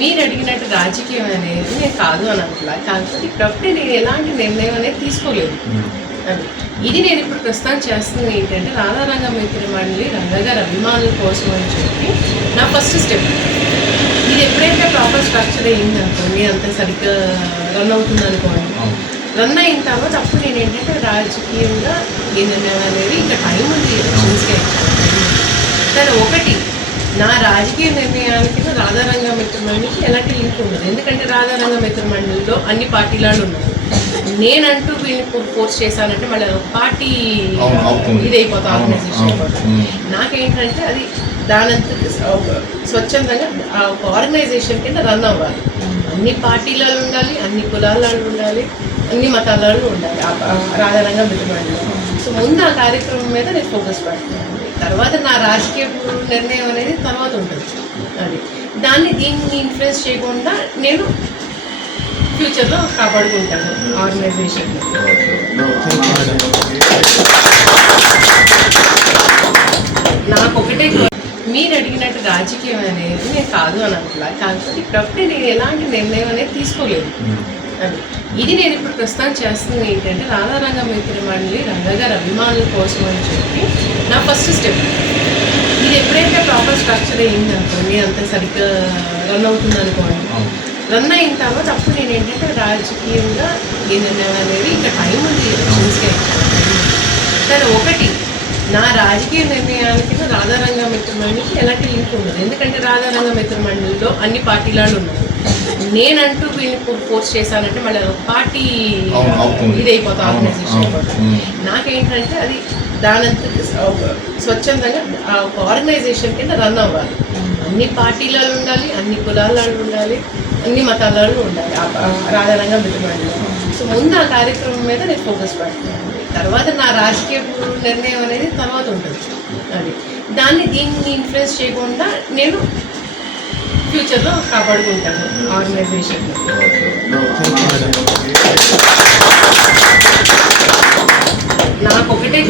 మీరు అడిగినట్టు రాజకీయం అనేది నేను కాదు అని అంటలా. కాకపోతే ఇప్పుడప్పుడే నేను ఎలాంటి నిర్ణయం అనేది తీసుకోలేదు. అది ఇది నేను ఇప్పుడు ప్రస్తుతం చేస్తుంది ఏంటంటే రాధారంగ మిత్ర మండలి రంగగారి అభిమానుల కోసం అని చెప్పి నా ఫస్ట్ స్టెప్. ఇది ఎప్పుడైతే ప్రాపర్ స్ట్రక్చర్ అయ్యింది అనుకోండి, అంత సరిగ్గా రన్ అవుతుంది అనుకోండి, రన్ అయిన తర్వాత అప్పుడు నేను ఏంటంటే రాజకీయంగా ఏ నిర్ణయం అనేది ఇంకా టైం ఉంది ఎలక్షన్స్కి. కానీ ఒకటి, నా రాజకీయ నిర్ణయానికి రాధారంగ మిత్ర మండలికి ఎలాంటి లింక్ ఉండదు. ఎందుకంటే రాధారంగ మిత్ర మండలిలో అన్ని పార్టీలు ఉన్నారు. నేనంటూ వీళ్ళని పోస్ట్ చేశానంటే మళ్ళీ పార్టీ ఇది అయిపోతా, ఆర్గనైజేషన్ అయిపోతుంది. నాకేంటంటే అది దానంత స్వచ్ఛందంగా ఒక ఆర్గనైజేషన్ కింద రన్ అవ్వాలి. అన్ని పార్టీలలో ఉండాలి, అన్ని కులాలలో ఉండాలి, అన్ని మతాలలో ఉండాలి రాధారంగ మిత్ర మండలిలో. సో ముందు ఆ కార్యక్రమం మీద నేను ఫోకస్ పెడుతున్నాను. తర్వాత నా రాజకీయ నిర్ణయం అనేది తర్వాత ఉంటుంది. అది దీన్ని ఇన్ఫ్లుయెన్స్ చేయకుండా నేను ఫ్యూచర్లో కాపాడుకుంటాను ఆర్గనైజేషన్. నాకు ఒకటే, మీరు అడిగినట్టు రాజకీయం అనేది నేను కాదు అని అంటలా. కాకపోతే ఇప్పుడప్పుడే నేను ఎలాంటి నిర్ణయం అనేది తీసుకోలేదు. అది ఇది నేను ఇప్పుడు ప్రస్తుతం చేస్తుంది ఏంటంటే రాధారంగ మిత్ర మండలి రంగగారి అభిమానుల కోసం అని చెప్పి నా ఫస్ట్ స్టెప్. ఇది ఎప్పుడైతే ప్రాపర్ స్ట్రక్చర్ అయ్యింది అనుకోండి, అంత సరిగ్గా రన్ అవుతుంది అనుకోండి, రన్ అయిన తర్వాత అప్పుడు నేను ఏంటంటే రాజకీయంగా ఏ నిర్ణయం అనేది ఇంకా టైం ఉంది ఎలక్షన్స్కి. కానీ ఒకటి, నా రాజకీయ నిర్ణయానికి రాధారంగ మిత్ర మండలికి ఎలాంటి లింక్ ఉండదు. ఎందుకంటే రాధారంగ మిత్ర మండలిలో అన్ని పార్టీలు ఉన్నారు. నేనంటూ వీళ్ళని పోస్ట్ చేశానంటే మళ్ళీ పార్టీ ఇది అయిపోతా, ఆర్గనైజేషన్ అయిపోతుంది. నాకేంటంటే అది దానంత స్వచ్ఛందంగా ఒక ఆర్గనైజేషన్ కింద రన్ అవ్వాలి. అన్ని పార్టీలలో ఉండాలి, అన్ని కులాలలో ఉండాలి, అన్ని మతాలలో ఉండాలి రాధారంగ మిత్ర మండలిలో. సో ముందు ఆ కార్యక్రమం మీద నేను ఫోకస్ పెడుతున్నాను. తర్వాత నా రాజకీయ నిర్ణయం అనేది తర్వాత ఉంటుంది. అది దీన్ని ఇన్ఫ్లుయెన్స్ చేయకుండా నేను ఫ్యూచర్లో కాపాడుకుంటాను ఆర్గనైజేషన్. నాకు ఒకటే